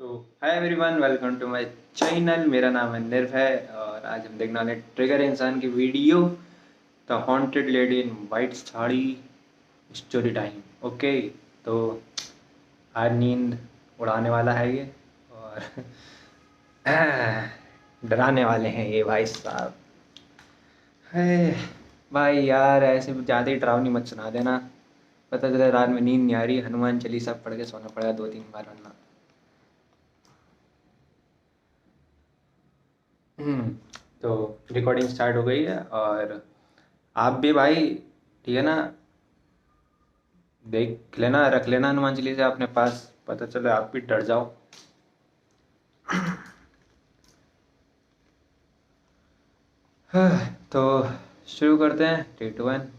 तो hi everyone, welcome to my channel. मेरा नाम है निर्भय और आज हम देखने वाले ट्रिगर इंसान की video the haunted lady in white sari story time. Okay, तो आज नींद उड़ाने वाला है ये और डराने वाले हैं ये भाई साहब। है भाई यार, ऐसे ज़्यादा ही डरावनी मत सुना देना। पता चला रात में नींद नहीं आ रही, हनुमान चालीसा पढ़ के सोना पड़ेगा 2-3 बार वरना। हम्म, तो रिकॉर्डिंग स्टार्ट हो गई है और आप भी भाई, ठीक है ना, देख लेना, रख लेना हनुमान चालीसा अपने पास, पता चले आप भी डर जाओ। तो शुरू करते हैं 3, 2, 1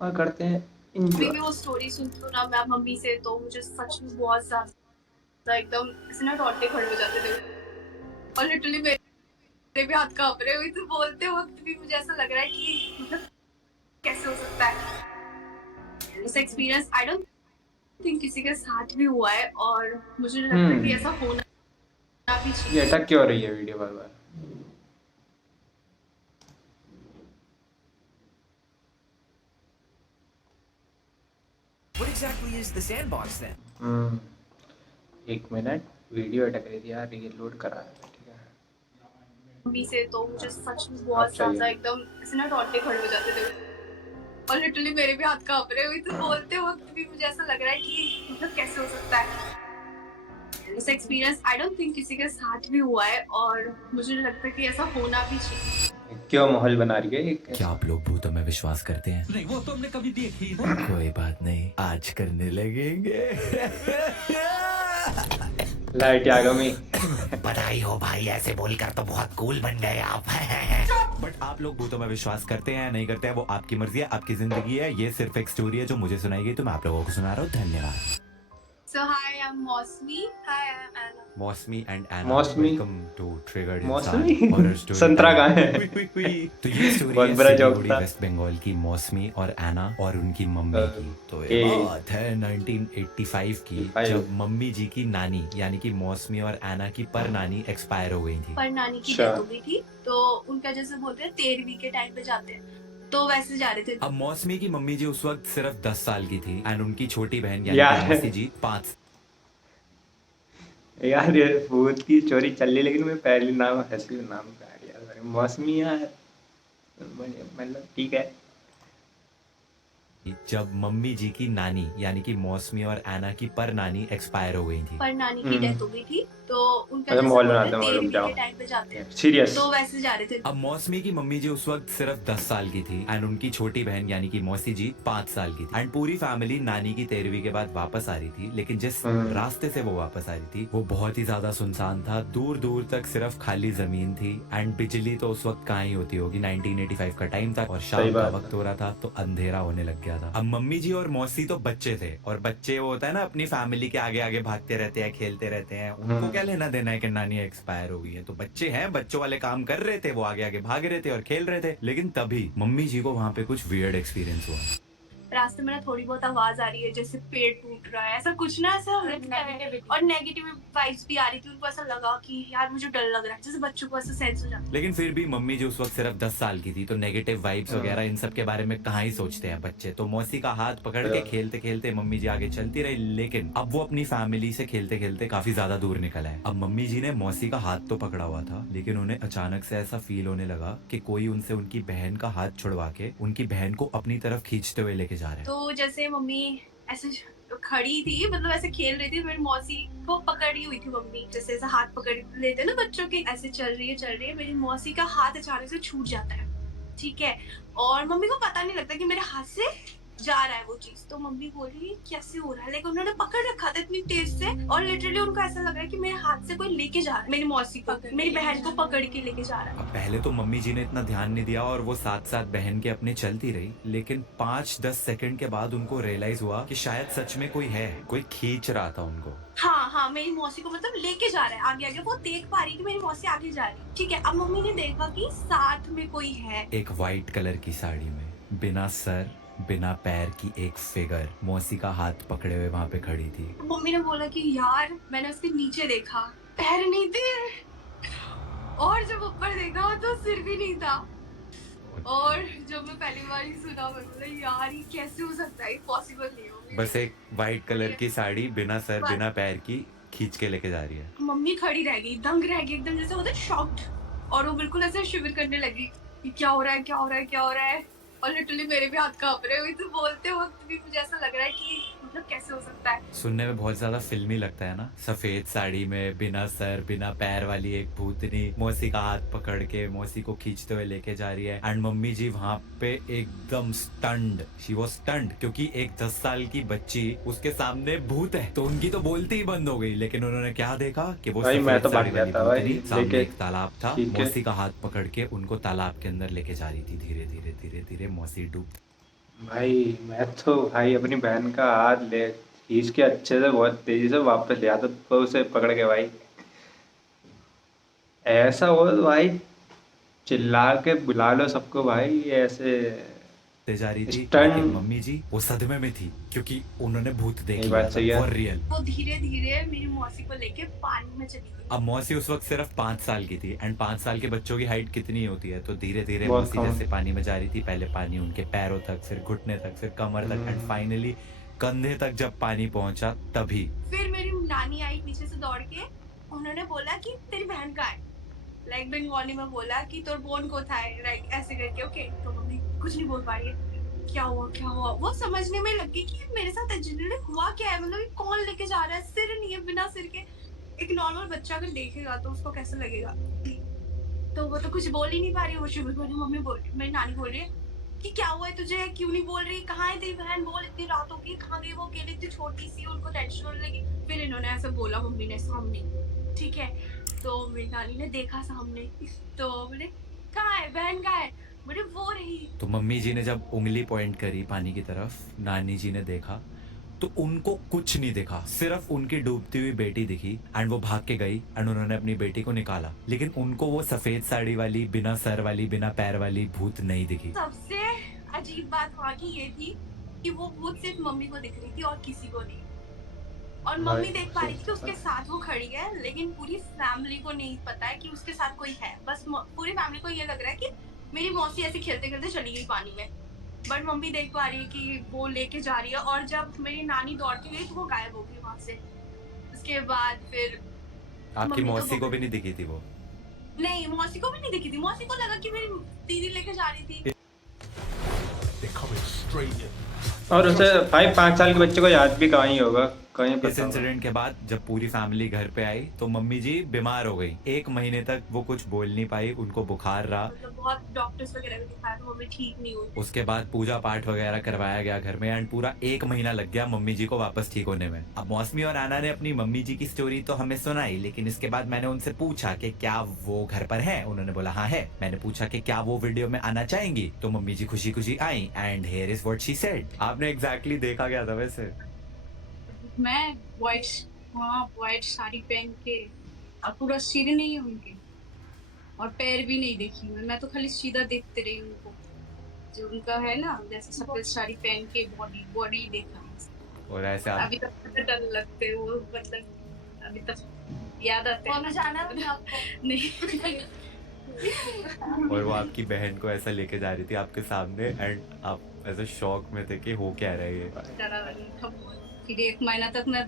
और करते हैं अभी इंजॉय। भी वो स्टोरी सुनती हूँ ना मैं मम्मी से, तो मुझे सच में बहुत ज्यादा एकदम ऐसे ना रोंगटे खड़े हो जाते थे। और लिटरली मेरे भी हाथ कांप रहे हुए थे बोलते वक्त भी। मुझे ऐसा लग रहा है कि मतलब कैसे हो सकता है ऐसा एक्सपीरियंस। आई डोंट थिंक किसी के साथ भी हुआ है, और मुझे नहीं लगता कि ऐसा होना भी ये चाहिए। अटक क्यों हो रही है video bar bar? What exactly is the sandbox then? 1 minute, video अटक रही थी यार, ये लोड करा है। ठीक है, मम्मी से तो मुझे सच में अब बहुत चाहिए। ज्यादा एकदम ऐसे ना रोंगटे खड़े हो जाते थे। और लिटरली मेरे भी हाथ कांप रहे हुए थे बोलते वक्त भी। मुझे ऐसा लग रहा है कि मतलब कैसे हो सकता है ऐसा एक्सपीरियंस। आई डोंट थिंक किसी के साथ भी हुआ है, और मुझे नहीं लगता कि ऐसा होना भी चाहिए। क्यों माहौल बना रही है ये? क्या आप लोग भूतों में विश्वास करते हैं? नहीं, वो तो हमने कभी देखी नहीं। कोई बात नहीं, आज करने लगेंगे। लाइट आ गई। बधाई हो भाई, ऐसे बोलकर तो बहुत कूल बन गए आप। बट आप लोग भूतों में विश्वास करते हैं नहीं करते हैं वो आपकी मर्जी है, आपकी जिंदगी है। ये सिर्फ एक स्टोरी है जो मुझे सुनाई गई, तो मैं आप लोगों को सुना रहा हूँ। धन्यवाद। So hi, I'm Mosmi. Hi, I'm Anna. Mausami and Anna, Mausami? Welcome to triggered मौसमी? इंसान हॉरर स्टोरी। संतरा कहाँ है? तो ये स्टोरी बहुत है बड़ा जोक सिलीगुड़ी था। वेस्ट बंगाल की मौसमी और एना और उनकी मम्मी की। तो ओके। ये बात है 1985 की, 85। जब मम्मी जी की नानी यानी कि मौसमी और एना की पर नानी एक्सपायर हो गई थी। पर नानी की अच्छा। डेथ हो गई थी, तो उनका जैसे बोलते हैं 13वीं के टाइम पे जाते हैं, तो वैसे जा रहे थे। अब मौसमी की मम्मी जी उस वक्त सिर्फ 10 साल की थी एंड उनकी छोटी बहन यानी यार। कि मौसी जी 5। यार, ये भूत की चोरी चल रही, लेकिन मैं पहले नाम हंसी नाम का यार, मौसमी यार, मतलब ठीक है। जब मम्मी जी की नानी यानी कि मौसमी और एना की पर नानी एक्सपायर हो गई थी। पर नानी की डेथ हो गई थी, तो उनका अच्छा, जैसे मॉल बोलते बनाते हैं हैं, 13वीं जाओ। के टाइम पे जाते हैं, सीरियस? तो वैसे जा रहे थे। अब मौसमी की मम्मी जी उस वक्त सिर्फ 10 साल की थी एंड उनकी छोटी बहन यानी कि मौसी जी 5 साल की थी एंड पूरी फैमिली नानी की 13वीं के बाद वापस आ रही थी। लेकिन जिस रास्ते से वो वापस आ रही थी वो बहुत ही ज्यादा सुनसान था, दूर दूर तक सिर्फ खाली जमीन थी एंड बिजली तो उस वक्त कहाँ ही होती होगी। 1985 का टाइम था और शाम का वक्त हो रहा था, तो अंधेरा होने लग गया था। अब मम्मी जी और मौसी तो बच्चे थे, और बच्चे वो होता है ना अपनी फैमिली के आगे आगे भागते रहते हैं, खेलते रहते हैं। उनको क्या लेना देना है कि नानी एक्सपायर हो गई है? तो बच्चे हैं, बच्चों वाले काम कर रहे थे, वो आगे आगे भाग रहे थे और खेल रहे थे। लेकिन तभी मम्मी जी को वहां पे कुछ वियर्ड एक्सपीरियंस हुआ। रास्ते में ना थोड़ी बहुत आवाज आ रही है, जैसे पेड़ टूट रहा है, ऐसा कुछ ना, ऐसा और नेगेटिव वाइब्स भी आ रही थी। उनको ऐसा लगा कि यार मुझे डर लग रहा है, जैसे बच्चों को ऐसा सेंस हो जाता है। लेकिन फिर भी मम्मी जी उस वक्त सिर्फ 10 साल की थी, तो नेगेटिव वाइब्स वगैरह इन सब के बारे में कहाँ ही सोचते हैं बच्चे। तो मौसी का हाथ पकड़ के खेलते खेलते मम्मी जी आगे चलती रही। लेकिन अब वो अपनी फैमिली से खेलते खेलते काफी ज्यादा दूर निकल आए। अब मम्मी जी ने मौसी का हाथ तो पकड़ा हुआ था, लेकिन उन्हें अचानक से ऐसा फील होने लगा कि कोई उनसे उनकी बहन का हाथ छुड़वा के उनकी बहन को अपनी तरफ खींचते हुए लेके जा रहे हैं। तो जैसे मम्मी ऐसे खड़ी थी, मतलब ऐसे खेल रही थी, मेरी मौसी को पकड़ी हुई थी मम्मी, जैसे ऐसे हाथ पकड़ लेते ना बच्चों के, ऐसे चल रही है। मेरी मौसी का हाथ अचानक से छूट जाता है, ठीक है, और मम्मी को पता नहीं लगता कि मेरे हाथ से जा रहा है वो चीज। तो मम्मी बोली कैसे हो रहा है, लेकिन उन्होंने पकड़ रखा था इतनी तेज से, और लिटरली उनको ऐसा लग रहा है कि मेरे हाथ से कोई लेके जा रहा है, मेरी मौसी को, मेरी बहन को पकड़ के लेके जा रहा है। अब पहले तो मम्मी जी ने इतना ध्यान नहीं दिया और वो साथ साथ बहन के अपने चलती रही। लेकिन 5-10 सेकंड के बाद उनको रियलाइज हुआ कि शायद सच में कोई है, कोई खींच रहा था उनको। हाँ, मेरी मौसी को मतलब लेके जा रहा है आगे आगे। वो देख पा रही कि मेरी मौसी आगे जा रही है, ठीक है। अब मम्मी ने देखा कि साथ में कोई है। एक वाइट कलर की साड़ी में, बिना सर बिना पैर की एक फिगर मौसी का हाथ पकड़े हुए वहां पे खड़ी थी। मम्मी ने बोला कि यार मैंने उसके नीचे देखा, पैर नहीं थे, और जब ऊपर देखा तो सिर भी नहीं था। और जब मैं पहली बार ही सुना, मैं बोला यार ये कैसे हो सकता है, पॉसिबल नहीं हो। बस एक वाइट कलर की साड़ी बिना सर बस। बिना पैर की खींच के लेके जा रही है। मम्मी खड़ी रह गई, दंग रह गई एकदम, जैसे होता है शॉक्ड, और वो बिल्कुल ऐसे शिविर करने लगी कि क्या हो रहा है, क्या हो रहा है, क्या हो रहा है। और लिटरली मेरे भी हाथ कांप रहे हुए, तो बोलते वक्त भी मुझे ऐसा लग रहा है कि मतलब कैसे हो सकता है। सुनने में बहुत ज्यादा फिल्मी लगता है ना, सफेद साड़ी में बिना सर बिना पैर वाली एक भूतनी मौसी का हाथ पकड़ के मौसी को खींचते हुए लेके जा रही है। एंड मम्मी जी वहां पे एकदम स्टन्ड, शी वाज स्टन्ड, क्योंकि एक 10 साल की बच्ची उसके सामने भूत है, तो उनकी तो बोलती ही बंद हो गई। लेकिन उन्होंने क्या देखा कि वो भाई मैं सफेद तो भाग साड़ी गया वाली था भाई, भूतनी सामने लेके एक तालाब था, ठीक है। मौसी का हाथ पकड़ के उनको तालाब के अंदर लेके जा रही थी। धीरे धीरे धीरे धीरे मौसी डूब। भाई मैं तो भाई अपनी बहन का हाथ ले खींच के अच्छे से बहुत तेजी से वापस ले आता तो उसे पकड़ के भाई, ऐसा हो तो भाई चिल्ला के बुला लो सबको भाई, ऐसे ते जा रही थी। Stunned। लेकिन मम्मी जी वो सदमे में थी क्योंकि उन्होंने भूत देख ये लिया बात सही है। For real. वो धीरे धीरे मेरी मौसी को लेके पानी में चली गई। अब मौसी उस वक्त सिर्फ 5 साल की थी, एंड 5 साल के बच्चों की हाइट कितनी होती है, तो धीरे धीरे बहुत मौसी कम। जैसे पानी में जा रही थी, पहले पानी उनके पैरों तक, फिर घुटने तक, फिर कमर तक, एंड फाइनली कंधे तक जब पानी पहुंचा तभी फिर मेरी नानी आई पीछे से दौड़ के, उन्होंने बोला कि तेरी बहन कहाँ है, लाइक बंगाली में बोला कि तोर बोन को था, लाइक ऐसे करके। ओके, तो मम्मी कुछ नहीं बोल पा रही है, क्या हुआ क्या हुआ। वो समझने में लगी कि मेरे साथ जनरली हुआ क्या है, मतलब ये कौन लेके जा रहा है, सिर नहीं है, बिना सिर के। एक नॉर्मल बच्चा अगर देखेगा तो उसको कैसे लगेगा। तो वो तो कुछ बोल ही नहीं पा रही, वो शुरू बोली, मम्मी बोल रही, मेरी नानी बोल रही है कि क्या हुआ है तुझे, क्यों नहीं बोल रही, कहाँ है तेरी बहन, बोल, इतनी रात हो गई, कहाँ गई वो, अकेली इतनी छोटी सी, उनको टेंशन होने लगी। फिर इन्होंने ऐसे बोला मम्मी ने सामने, ठीक है। तो मेरी नानी ने देखा सामने, तो बोले कहाँ है बहन, कहाँ है, बोले वो रही। तो मम्मी जी ने जब उंगली पॉइंट करी पानी की तरफ, नानी जी ने देखा तो उनको कुछ नहीं दिखा, सिर्फ उनकी डूबती हुई बेटी दिखी। एंड वो भाग के गई एंड उन्होंने अपनी बेटी को निकाला, लेकिन उनको वो सफेद साड़ी वाली बिना सर वाली बिना पैर वाली भूत नहीं दिखी। सबसे अजीब बात वहाँ की ये थी कि वो भूत सिर्फ मम्मी को दिख रही थी और किसी को नहीं। और मम्मी भाई, देख पा रही थी कि उसके साथ वो खड़ी है, लेकिन पूरी फैमिली को नहीं पता है कि उसके साथ कोई है। बस पूरी फैमिली को ये लग रहा है कि मेरी मौसी ऐसे खेलते खेलते चली गई पानी में, बट मम्मी देख पा रही है कि वो लेके जा रही है। और जब मेरी नानी दौड़ के गई तो वो गायब हो गई वहां से। उसके बाद फिर आपकी मम्मी मौसी को भी नहीं दिखी थी वो? नहीं, मौसी को भी नहीं दिखी थी। मौसी को लगा कि मेरी दीदी लेके जा रही थी। और उसे भाई 5 साल के बच्चे को याद भी कहाँ ही होगा, कहीं इस पता होगा। इंसिडेंट के बाद जब पूरी फैमिली घर पे आई तो मम्मी जी बीमार हो गई। 1 महीने तक वो कुछ बोल नहीं पाई, उनको बुखार रहा। मतलब बहुत डॉक्टर्स वगैरह भी दिखाया तो मम्मी ठीक नहीं हुई। उसके बाद पूजा पाठ वगैरह करवाया गया घर में, एंड पूरा 1 महीना लग गया मम्मी जी को वापस ठीक होने में। अब मौसमी और आना ने अपनी मम्मी जी की स्टोरी तो हमें सुनाई, लेकिन इसके बाद मैंने उनसे पूछा कि क्या वो घर पर है। उन्होंने बोला हाँ है। मैंने पूछा कि क्या वो वीडियो में आना चाहेंगी, तो मम्मी जी खुशी खुशी आई, and here is what she said. आपने एग्जैक्टली देखा क्या था वैसे? मैं व्हाइट साड़ी पहन के, और पूरा सिर नहीं है उनके, और पैर भी नहीं देखी मैं तो खाली सीधा देखते रही उनको, जो उनका है ना जैसे सफेद साड़ी पहन के बॉडी देखा। और ऐसे आप अभी तक मुझे डर लगते वो, मतलब अभी तक याद आते हैं। जाना है आपको? नहीं और वो आपकी बहन को ऐसा लेके जा रही थी आपके सामने, एंड आप ऐसे शॉक में थे कि हो क्या रहा है ये। डरा था बहुत। फिर 1 महीना तक मैं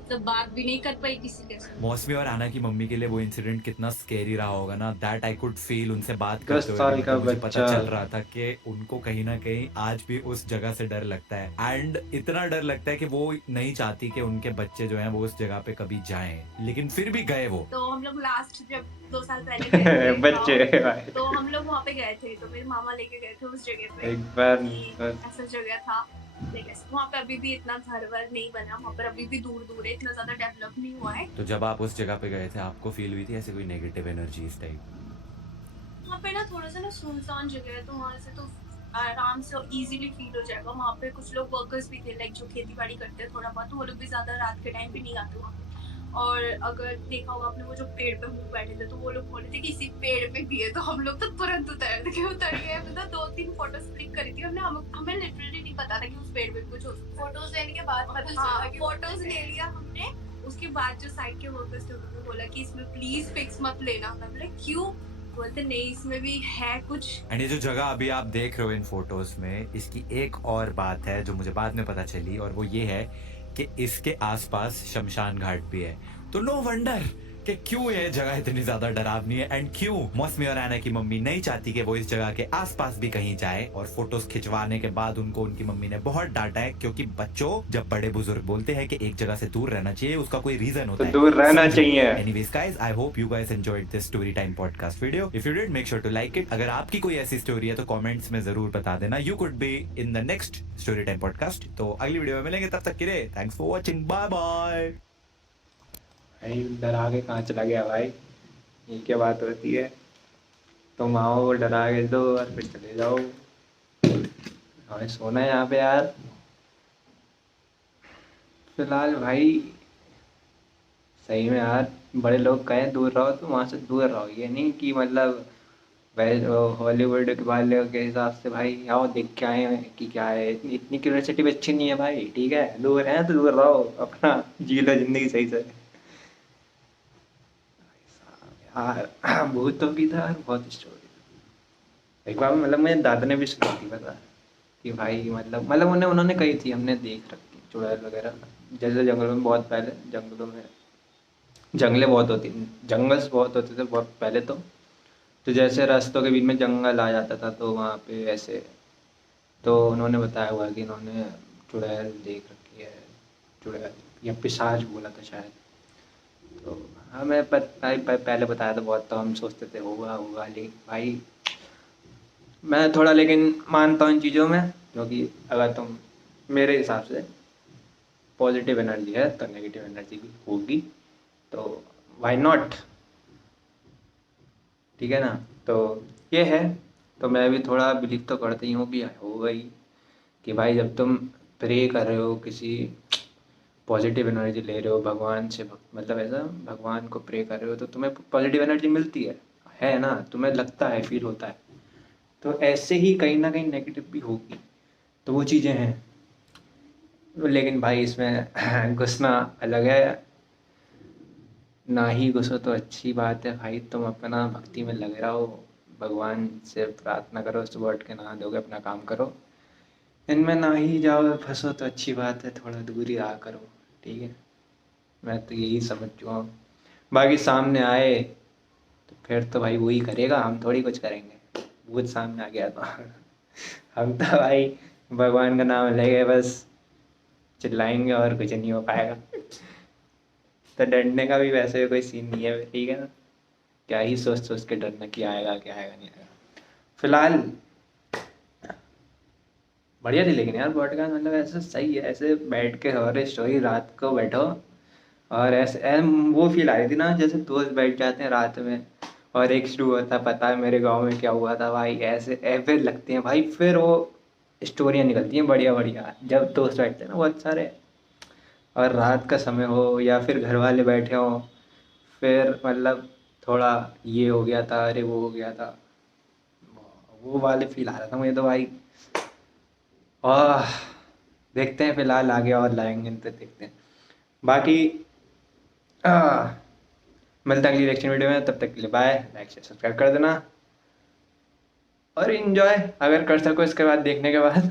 मतलब बात भी नहीं कर पाई किसी के साथ। मौसमी और आना की मम्मी के लिए वो इंसिडेंट कितना स्केरी रहा होगा ना, दैट आई कुड फील। उनसे बात 10 करते हुए साल का मुझे पता बच्चा। चल रहा था कि उनको कहीं ना कहीं आज भी उस जगह से डर लगता है, एंड इतना डर लगता है कि वो नहीं चाहती कि उनके बच्चे जो हैं वो उस जगह पे कभी जाएं, लेकिन फिर भी गए वो। तो हम लोग लास्ट जब 2 साल पहले गए थे बच्चे भाई, तो हम लोग वहाँ पे गए थे, तो मेरे मामा लेके गए थे उस जगह पे। एक बार कि ऐसा जगह था, लेकिन वहाँ पे अभी भी इतना घर वर नहीं बना, वहाँ पर अभी भी दूर दूर है, इतना ज्यादा डेवलप नहीं हुआ है। तो जब आप उस जगह पे गए थे आपको फील हुई थी ऐसे कोई नेगेटिव एनर्जी इस टाइप? वहाँ पे ना थोड़ा सा ना सुनसान जगह है, तो वहाँ से तो आराम से इजीली फील हो जाएगा। वहाँ पे कुछ लोग वर्कर्स भी थे, लाइक जो खेती बाड़ी करते हैं थोड़ा बहुत, तो वो लोग भी ज्यादा रात के टाइम पे नहीं आते वहाँ पे। और अगर देखा होगा आपने वो जो पेड़ पे हम लोग बैठे थे तो वो लोग बोले थे कि इसी पेड़ पे भी है, तो हम लोग तो तुरंत उतर गए। मतलब 2-3 फोटोज क्लिक करी थी हमने, हमें लिटरली नहीं पता था कि उस पेड़ पे कुछ हो सकता है। फोटोज लेने के बाद पता चला कि फोटोज ले लिया हमने। उसके बाद जो साइड के वर्कर्स थे उन्होंने बोला कि इसमें प्लीज पिक्स मत लेना। मैं बोला क्यों? बोलते नहीं इसमें भी है कुछ। एंड ये जो जगह अभी आप देख रहे हो इन फोटोज में, इसकी एक और बात है जो मुझे बाद में पता चली, और वो ये है कि इसके आसपास शमशान घाट भी है। तो नो वंडर कि क्यों ये जगह इतनी ज्यादा डरावनी है, एंड क्यों मौसमी और एना की मम्मी नहीं चाहती कि वो इस जगह के आसपास भी कहीं जाए। और फोटोज खिंचवाने के बाद उनको उनकी मम्मी ने बहुत डांटा है, क्योंकि बच्चों जब बड़े बुजुर्ग बोलते हैं कि एक जगह से दूर रहना चाहिए, उसका कोई रीजन होता है, दूर रहना चाहिए। Anyways guys, I hope you guys enjoyed this story time podcast video. If you did, make sure to like it. अगर आपकी कोई ऐसी स्टोरी है तो कमेंट्स में जरूर बता देना. You could be in the next story time podcast. तो अगली वीडियो में मिलेंगे, तब तक के लिए thanks for watching, bye bye. भाई डरा के कहाँ चला गया भाई, ये क्या बात होती है? तुम आओ डरा के दो और फिर चले जाओ। हमें सोना है यहाँ पे यार। फिलहाल भाई सही में यार, बड़े लोग कहें दूर रहो तो वहाँ से दूर रहो। ये नहीं कि मतलब हॉलीवुड के वाले के हिसाब से भाई आओ देख के आए कि क्या है, इतनी क्यूरियोसिटी भी अच्छी नहीं है भाई। ठीक है, दूर हैं तो दूर रहो, अपना जी लो जिंदगी सही से। यार भूतों की था यार बहुत स्टोरी। एक बार मतलब मेरे दादा ने भी सुनी थी पता कि भाई मतलब उन्होंने कही थी, हमने देख रखी चुड़ैल वगैरह। जैसे जंगलों में बहुत पहले, जंगलों में जंगलें बहुत होती, जंगल्स बहुत होते थे बहुत पहले। तो जैसे रास्तों के बीच में जंगल आ जाता था तो वहाँ पे ऐसे, तो उन्होंने बताया हुआ कि इन्होंने चुड़ैल देख रखी है, चुड़ैल या पिशाच बोला था शायद। तो हमें पहले बताया था बहुत, तो हम सोचते थे होगा लेकिन भाई मैं थोड़ा लेकिन मानता हूँ इन चीज़ों में, क्योंकि अगर तुम मेरे हिसाब से पॉजिटिव एनर्जी है तो नेगेटिव एनर्जी भी होगी, तो वाई नॉट। ठीक है ना? तो ये है, तो मैं भी थोड़ा बिलीव तो करती ही हूँ कि होगा ही, कि भाई जब तुम प्रे कर रहे हो, किसी पॉजिटिव एनर्जी ले रहे हो भगवान से, मतलब ऐसा भगवान को प्रे कर रहे हो तो तुम्हें पॉजिटिव एनर्जी मिलती है ना, तुम्हें लगता है, फील होता है। तो ऐसे ही कहीं ना कहीं नेगेटिव भी होगी, तो वो चीज़ें हैं। लेकिन भाई इसमें घुसना अलग है, ना ही घुसो तो अच्छी बात है भाई। तुम अपना भक्ति में लगे रहो, भगवान से प्रार्थना करो, सुबह उठ के नहा धोके अपना काम करो। इनमें ना ही जाओ फंसो तो अच्छी बात है, थोड़ा दूर ही रहा करो। ठीक है, मैं तो यही समझ चुका हूँ। बाकी सामने आए तो फिर तो भाई वही करेगा, हम थोड़ी कुछ करेंगे। भूत सामने आ गया तो हम तो भाई भगवान का नाम लेंगे, बस चिल्लाएंगे और कुछ नहीं हो पाएगा। तो डरने का भी वैसे कोई सीन नहीं है, ठीक है ना? क्या ही सोच के डरना कि आएगा क्या आएगा नहीं आएगा। फिलहाल बढ़िया थी लेकिन यार पॉडकास्ट, मतलब ऐसे सही है, ऐसे बैठ के और स्टोरी रात को बैठो और ऐसे वो फील आ रही थी ना जैसे दोस्त बैठ जाते हैं रात में और एक शुरू होता है, पता है मेरे गांव में क्या हुआ था भाई, ऐसे ऐसे लगती हैं भाई। फिर वो स्टोरियाँ निकलती हैं बढ़िया बढ़िया जब दोस्त बैठते हैं ना बहुत सारे, और रात का समय हो या फिर घर वाले बैठे हों, फिर मतलब थोड़ा ये हो गया था, अरे वो हो गया था, वो वाले फील आ रहा था मुझे तो भाई। आह देखते हैं, फिलहाल आगे और लाएंगे तो देखते हैं। बाकी मिलते हैं अगली रिएक्शन वीडियो में, तब तक के लिए बाय। लाइक शेयर सब्सक्राइब कर देना और इन्जॉय अगर कर सको इसके बाद, देखने के बाद